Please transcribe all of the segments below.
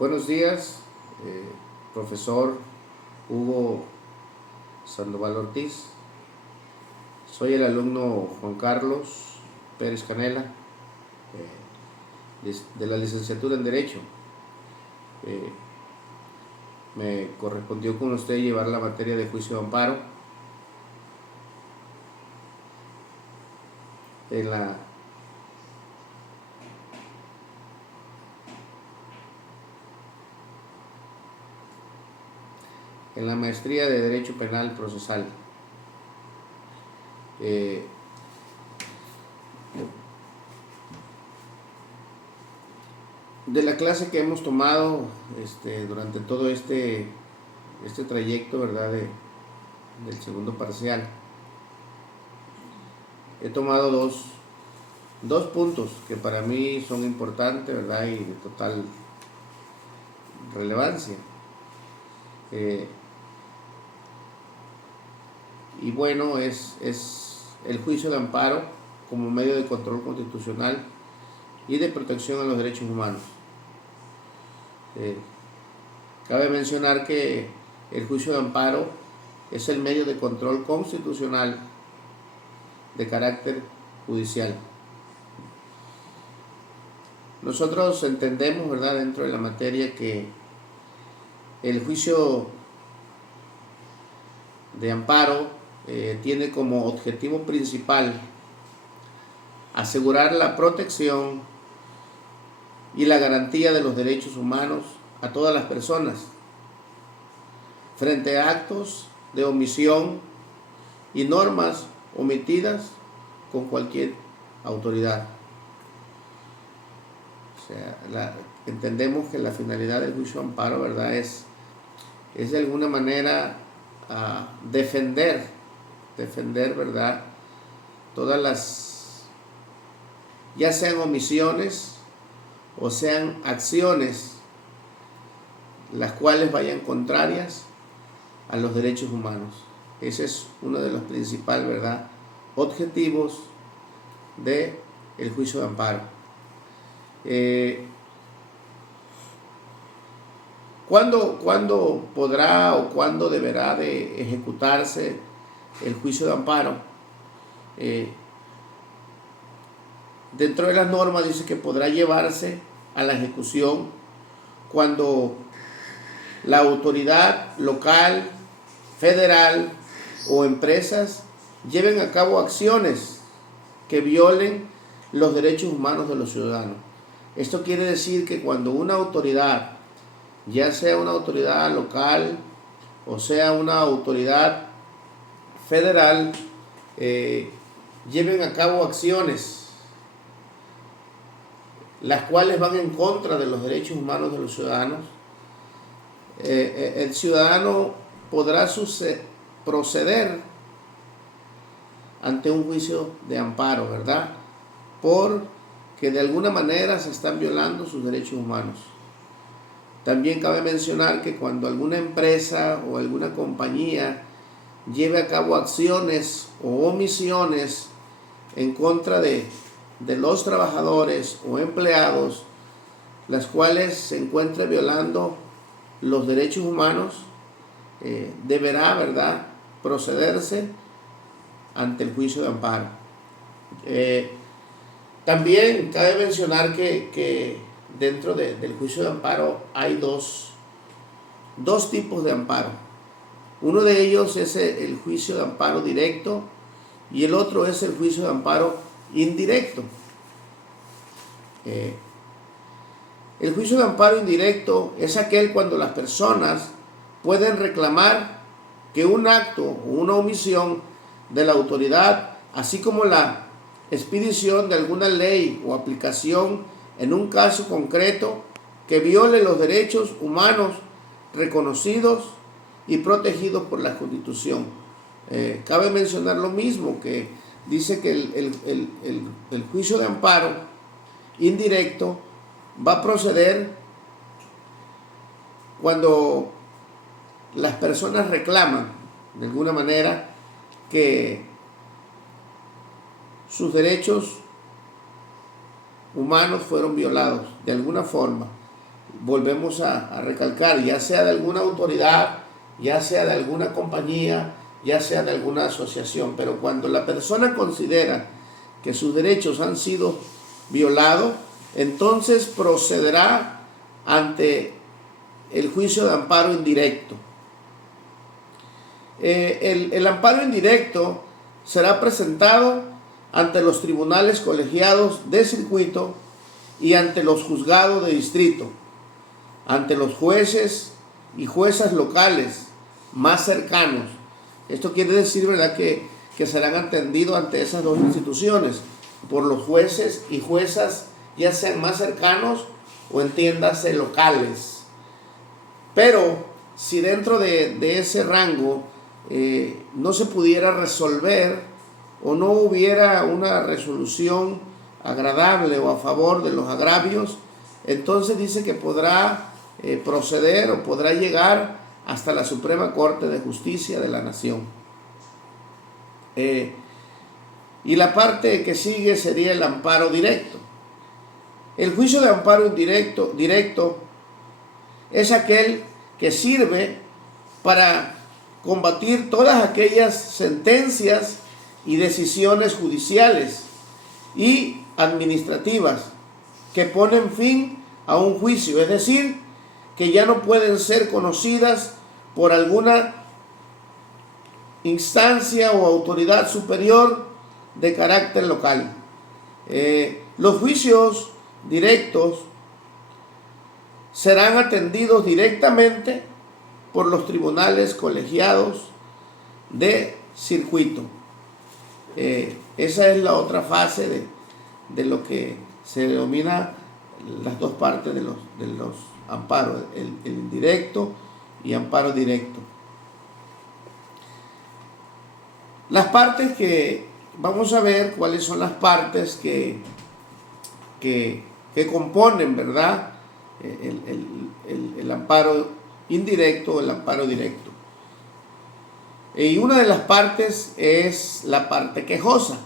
Buenos días, profesor Hugo Sandoval Ortiz. Soy el alumno Juan Carlos Pérez Canela, de la licenciatura en Derecho. Me correspondió con usted llevar la materia de juicio de amparo. En la maestría de Derecho Penal Procesal. De la clase que hemos tomado durante todo este trayecto, ¿verdad? Del segundo parcial, he tomado dos puntos que para mí son importantes, ¿verdad? Y de total relevancia. Y bueno, es el juicio de amparo como medio de control constitucional y de protección a los derechos humanos. Cabe mencionar que el juicio de amparo es el medio de control constitucional de carácter judicial. Nosotros entendemos, ¿verdad?, dentro de la materia, que el juicio de amparo tiene como objetivo principal asegurar la protección y la garantía de los derechos humanos a todas las personas frente a actos de omisión y normas omitidas con cualquier autoridad. O sea, entendemos que la finalidad del juicio de amparo, ¿verdad?, es de alguna manera defender, ¿verdad?, todas las, ya sean omisiones o sean acciones las cuales vayan contrarias a los derechos humanos. Ese es uno de los principales, ¿verdad?, objetivos del juicio de amparo. ¿Cuándo podrá o cuándo deberá de ejecutarse el juicio de amparo? Dentro de las normas dice que podrá llevarse a la ejecución cuando la autoridad local, federal o empresas lleven a cabo acciones que violen los derechos humanos de los ciudadanos. Esto quiere decir que cuando una autoridad, ya sea una autoridad local o sea una autoridad federal, lleven a cabo acciones las cuales van en contra de los derechos humanos de los ciudadanos, el ciudadano podrá proceder ante un juicio de amparo, ¿verdad?, porque de alguna manera se están violando sus derechos humanos. También cabe mencionar que cuando alguna empresa o alguna compañía lleve a cabo acciones o omisiones en contra de los trabajadores o empleados, las cuales se encuentren violando los derechos humanos, deberá, ¿verdad?, procederse ante el juicio de amparo. También cabe mencionar que dentro del juicio de amparo hay dos tipos de amparo. Uno de ellos es el juicio de amparo directo y el otro es el juicio de amparo indirecto. El juicio de amparo indirecto es aquel cuando las personas pueden reclamar que un acto o una omisión de la autoridad, así como la expedición de alguna ley o aplicación en un caso concreto que viole los derechos humanos reconocidos y protegidos por la Constitución. Cabe mencionar lo mismo, que dice que el juicio de amparo indirecto va a proceder cuando las personas reclaman de alguna manera que sus derechos humanos fueron violados de alguna forma, volvemos a recalcar, ya sea de alguna autoridad, ya sea de alguna compañía, ya sea de alguna asociación, pero cuando la persona considera que sus derechos han sido violados, entonces procederá ante el juicio de amparo indirecto. El amparo indirecto será presentado ante los tribunales colegiados de circuito y ante los juzgados de distrito, ante los jueces y juezas locales más cercanos. Esto quiere decir, ¿verdad?, que serán atendidos ante esas dos instituciones, por los jueces y juezas, ya sean más cercanos o entiéndase locales. Pero si dentro de ese rango no se pudiera resolver o no hubiera una resolución agradable o a favor de los agravios, entonces dice que podrá proceder o podrá llegar hasta la Suprema Corte de Justicia de la Nación. Y la parte que sigue sería el amparo directo. El juicio de amparo directo es aquel que sirve para combatir todas aquellas sentencias y decisiones judiciales y administrativas que ponen fin a un juicio, es decir, que ya no pueden ser conocidas por alguna instancia o autoridad superior de carácter local. Los juicios directos serán atendidos directamente por los tribunales colegiados de circuito. Esa es la otra fase de lo que se denomina las dos partes de los amparos, el indirecto y amparo directo. Las partes que vamos a ver, cuáles son las partes que componen, ¿verdad?, el amparo indirecto o el amparo directo. Y una de las partes es la parte quejosa,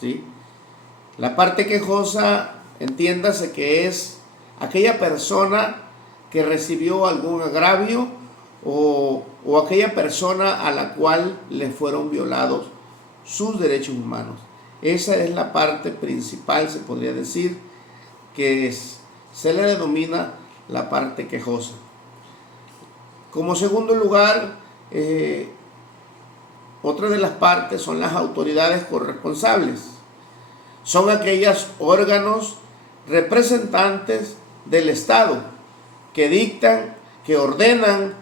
¿sí? La parte quejosa, entiéndase que es aquella persona que recibió algún agravio o aquella persona a la cual le fueron violados sus derechos humanos. Esa es la parte principal, se podría decir, que se le denomina la parte quejosa. Como segundo lugar, otra de las partes son las autoridades corresponsables. Son aquellos órganos representantes del Estado que dictan, que ordenan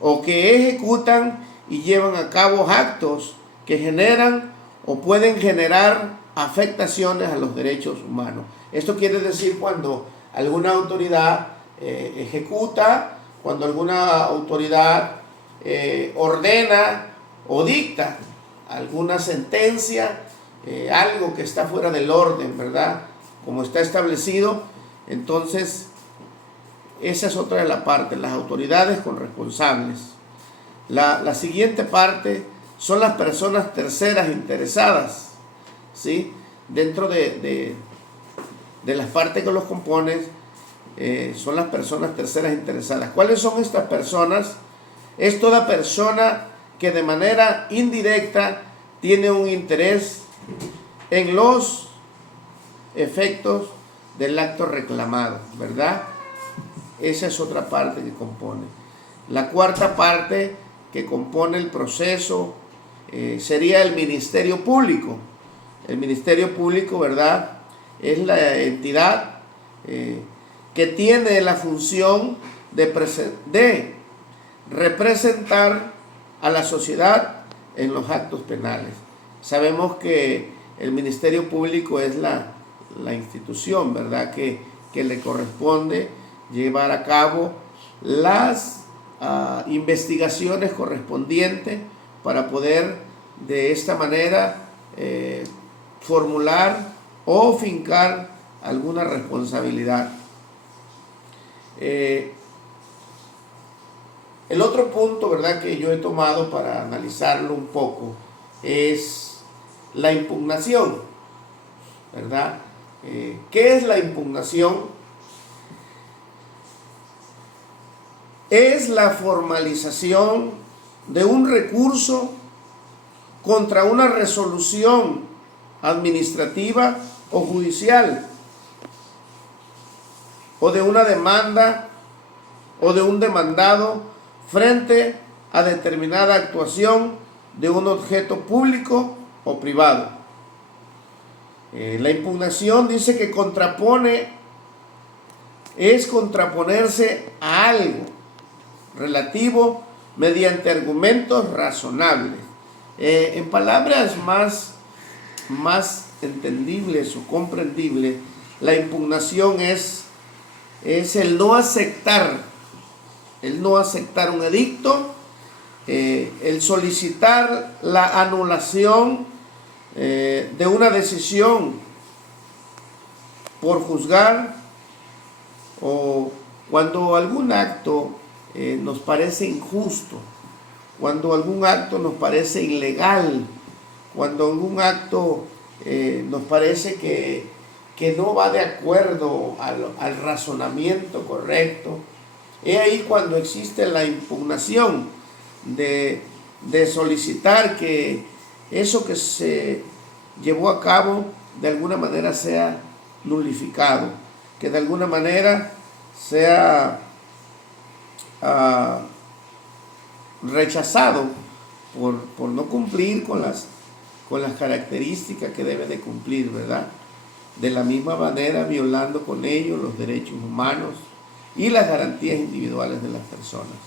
o que ejecutan y llevan a cabo actos que generan o pueden generar afectaciones a los derechos humanos. Esto quiere decir cuando alguna autoridad ejecuta, cuando alguna autoridad ordena o dicta alguna sentencia, algo que está fuera del orden, ¿verdad?, como está establecido. Entonces, esa es otra de la parte, las autoridades corresponsables. La siguiente parte son las personas terceras interesadas, ¿sí? Dentro de las partes que los componen, son las personas terceras interesadas. ¿Cuáles son estas personas? Es toda persona que de manera indirecta tiene un interés en los efectos del acto reclamado, ¿verdad? Esa es otra parte que compone. La cuarta parte que compone el proceso sería el Ministerio Público. El Ministerio Público, ¿verdad?, es la entidad que tiene la función de representar a la sociedad en los actos penales. Sabemos que el Ministerio Público es la institución, ¿verdad?, que le corresponde llevar a cabo las investigaciones correspondientes para poder de esta manera formular o fincar alguna responsabilidad. El otro punto, ¿verdad?, que yo he tomado para analizarlo un poco es la impugnación, ¿verdad? ¿Qué es la impugnación? es la formalización de un recurso contra una resolución administrativa o judicial, o de una demanda o de un demandado frente a determinada actuación de un objeto público o privado. La impugnación dice que es contraponerse a algo relativo mediante argumentos razonables. En palabras más entendibles o comprendibles, la impugnación es el no aceptar un edicto, el solicitar la anulación de una decisión por juzgar, o cuando algún acto nos parece injusto, cuando algún acto nos parece ilegal, cuando algún acto nos parece que no va de acuerdo al razonamiento correcto. Es ahí cuando existe la impugnación de solicitar que eso que se llevó a cabo de alguna manera sea nulificado, que de alguna manera sea rechazado por no cumplir con las características que debe de cumplir, ¿verdad? De la misma manera violando con ello los derechos humanos y las garantías individuales de las personas.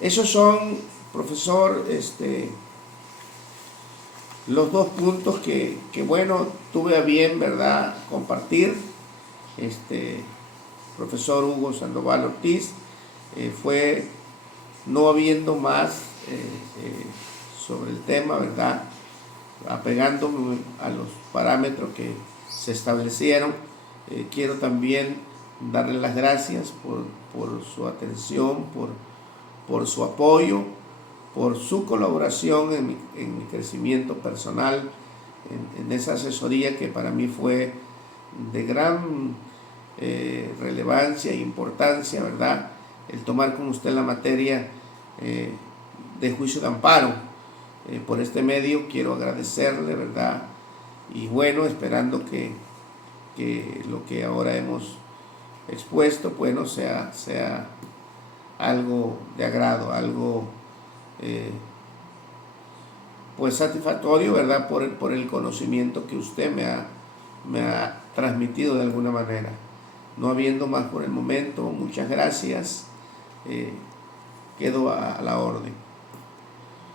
Esos son, profesor, los dos puntos que bueno, tuve a bien, ¿verdad?, compartir. Profesor Hugo Sandoval Ortiz, fue no habiendo más sobre el tema, ¿verdad?, apegándome a los parámetros que se establecieron. Quiero también darle las gracias por su atención, por su apoyo, por su colaboración en mi crecimiento personal, en esa asesoría que para mí fue de gran relevancia e importancia, ¿verdad?, el tomar con usted la materia de juicio de amparo. Por este medio quiero agradecerle, ¿verdad? Y bueno, esperando que lo que ahora hemos expuesto, bueno, sea algo de agrado, algo pues satisfactorio, ¿verdad?, por el conocimiento que usted me ha transmitido de alguna manera. No habiendo más por el momento, muchas gracias. Quedo a la orden.